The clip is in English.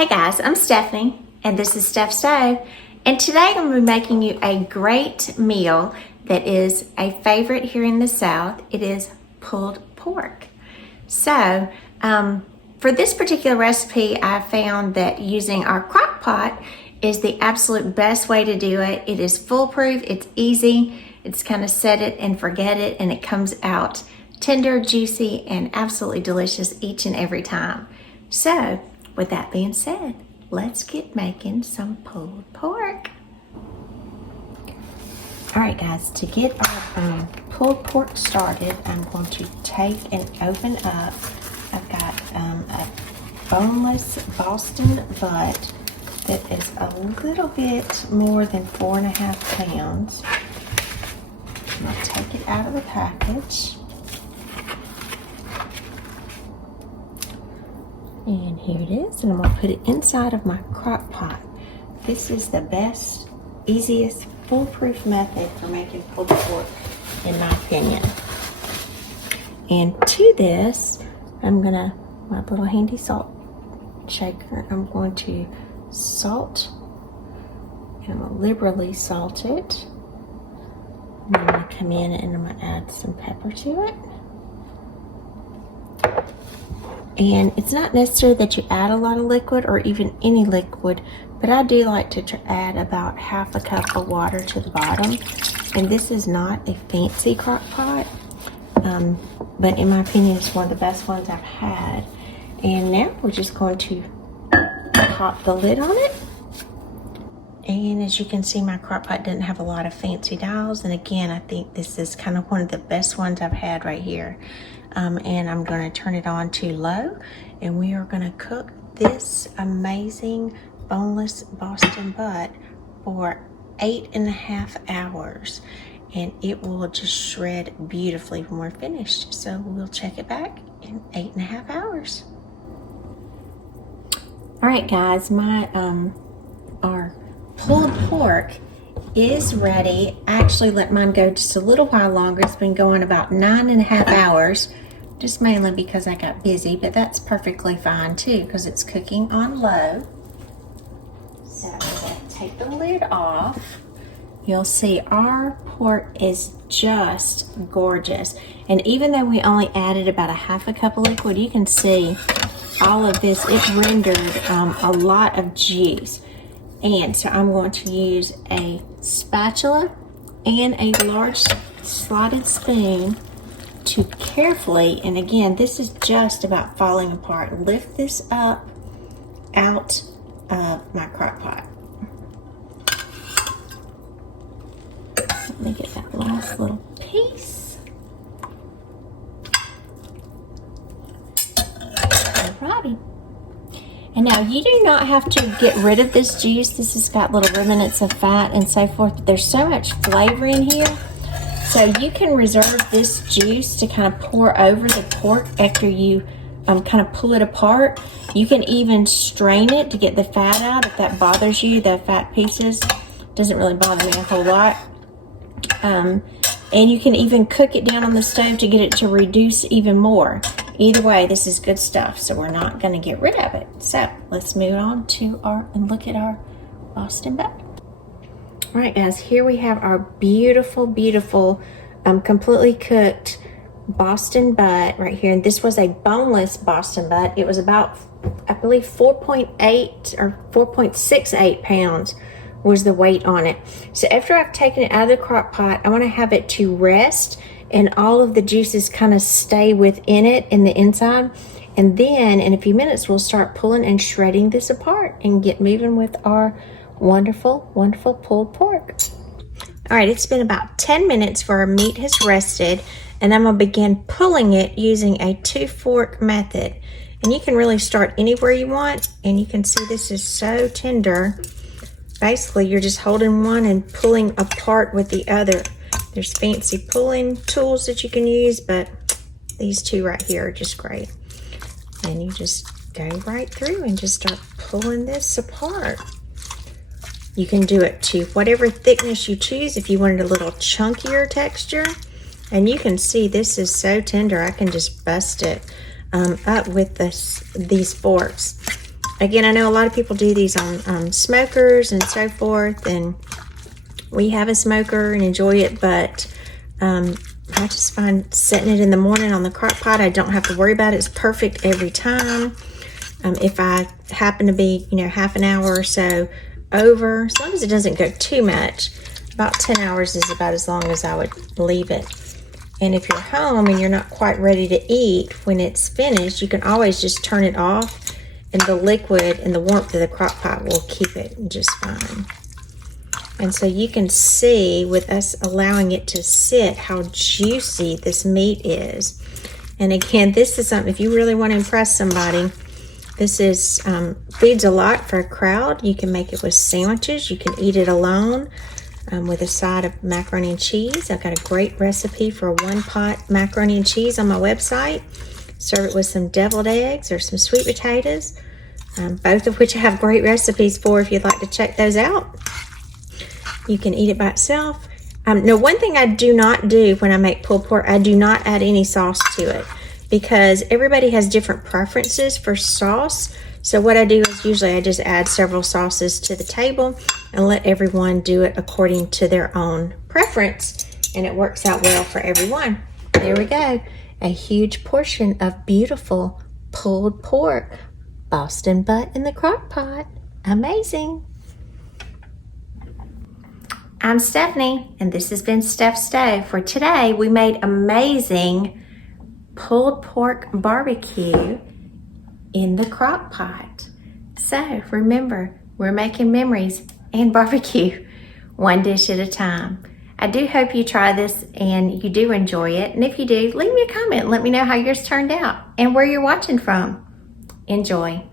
Hey guys, I'm Stephanie and this is Steph Stove, and today I'm going to be making you a great meal that is a favorite here in the South. It is pulled pork. So for this particular recipe, I found that using our crock pot is the absolute best way to do it. It is foolproof, it's easy, it's kind of set it and forget it, and it comes out tender, juicy, and absolutely delicious each and every time. So with that being said, let's get making some pulled pork. All right guys, to get our pulled pork started, I'm going to take and open up, I've got a boneless Boston butt that is a little bit more than 4.5 pounds. I'm going to take it out of the package. And here it is, and I'm going to put it inside of my crock pot. This is the best, easiest, foolproof method for making pulled pork, in my opinion. And to this, I'm going to, my little handy salt shaker, I'm going to salt, and I'm going to liberally salt it. And I'm going to come in and I'm going to add some pepper to it. And it's not necessary that you add a lot of liquid or even any liquid, but I do like to add about 1/2 cup of water to the bottom. And this is not a fancy crock pot, but in my opinion, it's one of the best ones I've had. And now we're just going to pop the lid on it. And as you can see, my crock pot doesn't have a lot of fancy dials. And again, I think this is kind of one of the best ones I've had right here. And I'm going to turn it on to low, and we are going to cook this amazing boneless Boston butt for 8.5 hours, and it will just shred beautifully when we're finished. So we'll check it back in 8.5 hours. All right guys, my our pulled pork is ready. I actually let mine go just a little while longer. It's been going about 9.5 hours, just mainly because I got busy, but that's perfectly fine too because it's cooking on low. So I'm going to take the lid off. You'll see our pork is just gorgeous, and even though we only added about 1/2 cup of liquid, you can see all of this, it rendered a lot of juice. And so I'm going to use a spatula and a large slotted spoon to carefully, and again, this is just about falling apart, lift this up out of my crock pot. Let me get that last little piece. Alrighty. And now you do not have to get rid of this juice. This has got little remnants of fat and so forth, but there's so much flavor in here. So you can reserve this juice to kind of pour over the pork after you kind of pull it apart. You can even strain it to get the fat out if that bothers you, the fat pieces. Doesn't really bother me a whole lot. And you can even cook it down on the stove to get it to reduce even more. Either way, this is good stuff, so we're not going to get rid of it. So let's move on to and look at our Boston butt. All right, guys, here we have our beautiful, beautiful, completely cooked Boston butt right here. And this was a boneless Boston butt. It was about, I believe, 4.8 or 4.68 pounds was the weight on it. So after I've taken it out of the crock pot, I want to have it to rest and all of the juices kind of stay within it in the inside. And then in a few minutes, we'll start pulling and shredding this apart and get moving with our wonderful, wonderful pulled pork. All right, it's been about 10 minutes for our meat has rested, and I'm gonna begin pulling it using a 2-fork method. And you can really start anywhere you want, and you can see this is so tender. Basically, you're just holding one and pulling apart with the other. There's fancy pulling tools that you can use, but these two right here are just great. And you just go right through and just start pulling this apart. You can do it to whatever thickness you choose. If you wanted a little chunkier texture, and you can see this is so tender, I can just bust it up with these forks. again, I know a lot of people do these on smokers and so forth, and we have a smoker and enjoy it, but I just find setting it in the morning on the crock pot, I don't have to worry about it. It's perfect every time. If I happen to be, half an hour or so over, as long as it doesn't go too much, about 10 hours is about as long as I would leave it. And if you're home and you're not quite ready to eat when it's finished, you can always just turn it off, and the liquid and the warmth of the crock pot will keep it just fine. And so you can see with us allowing it to sit how juicy this meat is. And again, this is something, if you really want to impress somebody, this is feeds a lot for a crowd. You can make it with sandwiches. You can eat it alone with a side of macaroni and cheese. I've got a great recipe for a 1-pot macaroni and cheese on my website. Serve it with some deviled eggs or some sweet potatoes, both of which I have great recipes for if you'd like to check those out. You can eat it by itself. Now, one thing I do not do when I make pulled pork, I do not add any sauce to it, because everybody has different preferences for sauce. So what I do is usually I just add several sauces to the table and let everyone do it according to their own preference, and it works out well for everyone. There we go. A huge portion of beautiful pulled pork, Boston butt in the crock pot. Amazing. I'm Stephanie, and this has been Steph's Stove. For today, we made amazing pulled pork barbecue in the crock pot. So remember, we're making memories and barbecue one dish at a time. I do hope you try this and you do enjoy it. And if you do, leave me a comment and let me know how yours turned out and where you're watching from. Enjoy.